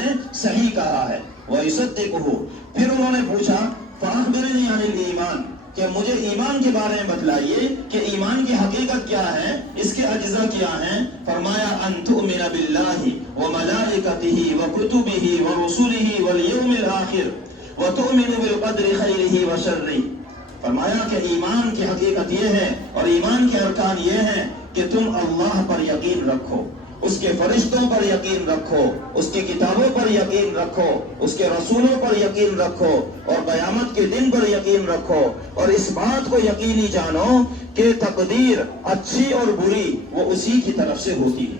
نے صحیح کہا ہے. وَيُصَدِّقُهُ. پھر انہوں نے پوچھا فَأَخْبِرْنِي عَنِ الْإِيمَانِ کہ مجھے ایمان کے بارے میں بتلائیے کہ ایمان کی حقیقت کیا ہے، اس کے اجزاء کیا ہیں. فرمایا ان تؤمن باللہ وملائکتہ وکتبہ ورسلہ والیوم الآخر وتؤمن بالقدر خیرہ وشرہ. فرمایا کہ ایمان کی حقیقت یہ ہے اور ایمان کے ارکان یہ ہیں کہ تم اللہ پر یقین رکھو، اس کے فرشتوں پر یقین رکھو، اس کی کتابوں پر یقین رکھو، اس کے رسولوں پر یقین رکھو، اور قیامت کے دن پر یقین رکھو، اور اس بات کو یقینی جانو کہ تقدیر اچھی اور بری وہ اسی کی طرف سے ہوتی ہے،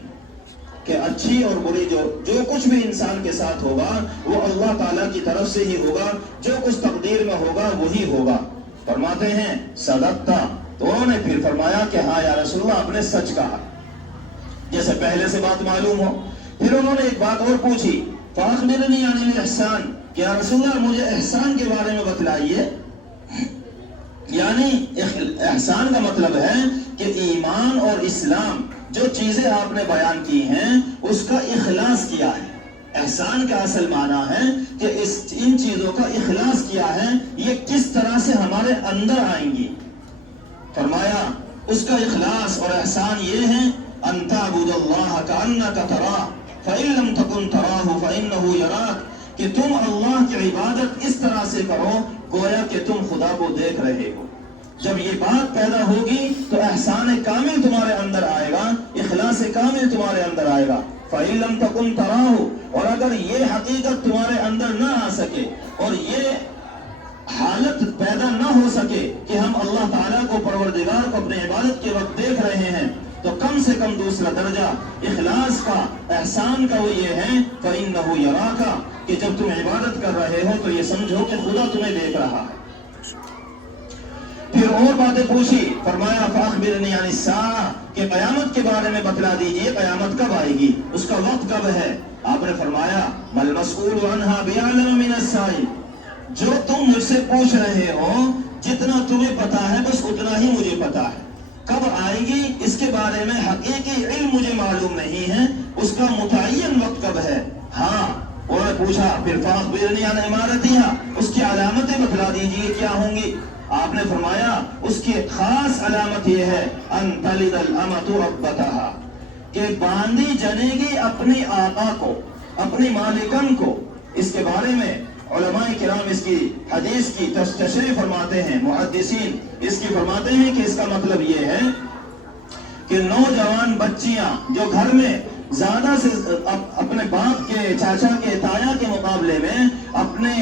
کہ اچھی اور بری جو کچھ بھی انسان کے ساتھ ہوگا وہ اللہ تعالیٰ کی طرف سے ہی ہوگا، جو کچھ تقدیر میں ہوگا وہی ہوگا. فرماتے ہیں صدقتا. تو انہوں نے پھر فرمایا کہ ہاں یا رسول اللہ آپ نے سچ کہا، جیسے پہلے سے بات معلوم ہو. پھر انہوں نے ایک بات اور پوچھی فَأَخْبِرْنِي عَنِ الْإِحْسَانِ کہ یا رسول اللہ مجھے احسان کے بارے میں بتلائیے. یعنی احسان کا مطلب ہے کہ ایمان اور اسلام جو چیزیں آپ نے بیان کی ہیں اس کا اخلاص کیا ہے. احسان کا اصل معنی ہے کہ ان چیزوں کا اخلاص کیا ہے، یہ کس طرح سے ہمارے اندر آئیں گی. فرمایا اس کا اخلاص اور احسان یہ ہے ان تعبد اللہ کأنک تراہ فإن لم تکن تراہ فإنہ یراک کہ تم اللہ کی عبادت اس طرح سے کرو گویا کہ تم خدا کو دیکھ رہے ہو. جب یہ بات پیدا ہوگی تو احسان کامل تمہارے اندر آئے گا، اخلاص کامل تمہارے اندر آئے گا. فَإِن لَمْ تَكُنْ تَرَاهُ اور اگر یہ حقیقت تمہارے اندر نہ آ سکے اور یہ حالت پیدا نہ ہو سکے کہ ہم اللہ تعالیٰ کو پروردگار کو اپنے عبادت کے وقت دیکھ رہے ہیں، تو کم سے کم دوسرا درجہ اخلاص کا احسان کا وہ یہ ہے فَإِنَّهُ يَرَاكَ کہ جب تم عبادت کر رہے ہو تو یہ سمجھو کہ خدا تمہیں دیکھ رہا ہے. پھر اور باتیں پوچھی. فرمایا فاخبرنی عن الساعہ کہ قیامت کے بارے میں بتلا دیجئے قیامت کب آئے گی، اس کا وقت کب ہے. آپ نے فرمایا مل مسئول عنہا بعلم من السائل جو تم مجھ سے پوچھ رہے ہو جتنا تمہیں پتا ہے بس اتنا ہی مجھے پتا ہے. کب آئے گی اس کے بارے میں حقیقی علم مجھے معلوم نہیں ہے، اس کا متعین وقت کب ہے. ہاں انہوں نے پوچھا پھر فاخبرنی عن عمارتہا اس کی علامتیں بتلا دیجئے کیا ہوں گی. آپ نے فرمایا اس کی خاص علامت یہ ہے ان تلد الامۃ ربتہا کہ باندھی جنے گی اپنی آقا کو، اپنی مالکن کو. اس کے بارے میں علماء کرام اس کی حدیث کی تشریح فرماتے ہیں، محدثین اس کی فرماتے ہیں کہ اس کا مطلب یہ ہے کہ نوجوان بچیاں جو گھر میں زیادہ سے اپنے باپ کے، چاچا کے، تایا کے مقابلے میں اپنے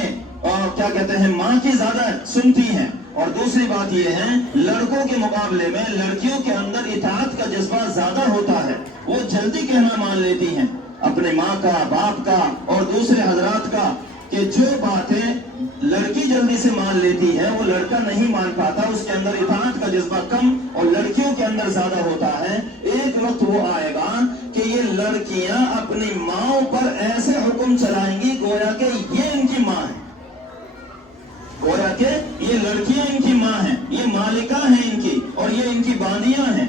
کیا کہتے ہیں ماں کی زیادہ سنتی ہیں، اور دوسری بات یہ ہے لڑکوں کے مقابلے میں لڑکیوں کے اندر اطاعت کا جذبہ زیادہ ہوتا ہے، وہ جلدی کہنا مان لیتی ہیں اپنے ماں کا، باپ کا اور دوسرے حضرات کا، کہ جو باتیں لڑکی جلدی سے مان لیتی ہے وہ لڑکا نہیں مان پاتا، اس کے اندر اطاعت کا جذبہ کم اور لڑکیوں کے اندر زیادہ ہوتا ہے. ایک وقت وہ آئے گا کہ یہ لڑکیاں اپنی ماں پر ایسے حکم چلائیں گی گویا کہ یہ ان کی ماں ہے، گویا کہ یہ لڑکیاں ان کی ماں ہیں، یہ مالکہ ہیں ان کی اور یہ ان کی باندیاں ہیں.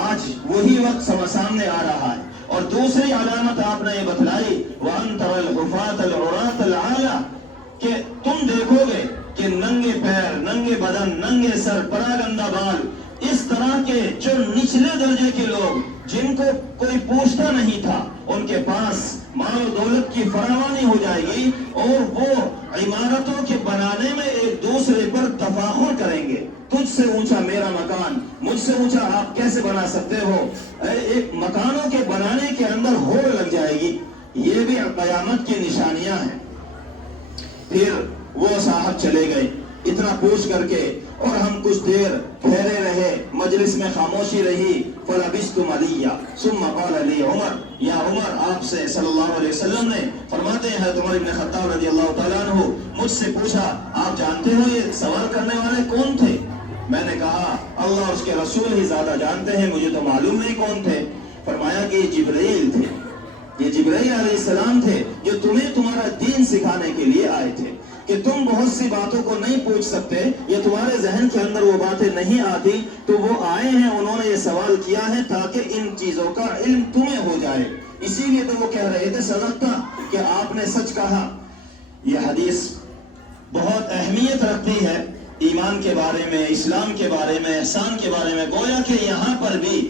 آج وہی وقت سامنے آ رہا ہے. اور دوسری علامت آپ نے یہ بتلائی وَأَن تَرَى الْحُفَاةَ الْعُرَاةَ الْعَالَةَ کہ تم دیکھو گے کہ ننگے پیر، ننگے بدن، ننگے سر، پراگندہ بال، اس طرح کے جو نچلے درجے کے لوگ جن کو کوئی پوچھتا نہیں تھا ان کے پاس مال و دولت کی فراوانی ہو جائے گی اور وہ عمارتوں کے بنانے میں ایک دوسرے پر تفاخر کریں گے. تجھ سے اونچا میرا مکان، مجھ سے اونچا آپ کیسے بنا سکتے ہو. ایک مکانوں کے بنانے کے اندر ہوڑ لگ جائے گی. یہ بھی قیامت کی نشانیاں ہیں. پھر وہ صاحب چلے گئے اتنا پوچھ کر کے اور ہم کچھ دیر ٹھہرے رہے، مجلس میں خاموشی رہی. فَلَبِثْتُ مَلِيًّا ثُمَّ قَالَ لِي عمر یا عمر آپ سے صلی اللہ علیہ وسلم نے فرماتے ہیں عمر بن خطاب رضی اللہ تعالیٰ عنہ مجھ سے پوچھا آپ جانتے ہو یہ سوال کرنے والے کون تھے؟ میں نے کہا اللہ اور اس کے رسول ہی زیادہ جانتے ہیں، مجھے تو معلوم نہیں کون تھے. فرمایا کہ یہ جبرائیل تھے، یہ جبرائیل علیہ السلام تھے جو تمہیں تمہارا دین سکھانے کے لیے آئے تھے کہ تم بہت سی باتوں کو نہیں پوچھ سکتے یا تمہارے ذہن کے اندر وہ باتیں نہیں آتی، تو وہ آئے ہیں، انہوں نے یہ سوال کیا ہے تاکہ ان چیزوں کا علم تمہیں ہو جائے. اسی لیے تو وہ کہہ رہے تھے صدقہ کہ آپ آپ نے سچ کہا. یہ حدیث بہت اہمیت رکھتی ہے ایمان کے بارے میں، اسلام کے بارے میں، احسان کے بارے میں. گویا کہ یہاں پر بھی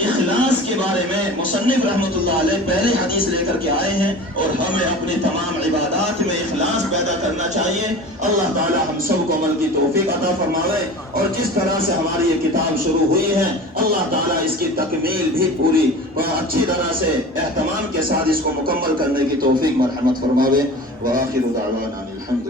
اخلاص کے بارے میں مصنف رحمۃ اللہ علیہ پہلے حدیث لے کر کے آئے ہیں، اور ہمیں اپنی تمام عبادات میں اخلاص پیدا کرنا چاہیے. اللہ تعالی ہم سب کو عمل کی توفیق عطا فرماوے، اور جس طرح سے ہماری یہ کتاب شروع ہوئی ہے اللہ تعالی اس کی تکمیل بھی پوری اچھی طرح سے اہتمام کے ساتھ اس کو مکمل کرنے کی توفیق مرحمت فرماوے. وآخر دعوانا الحمد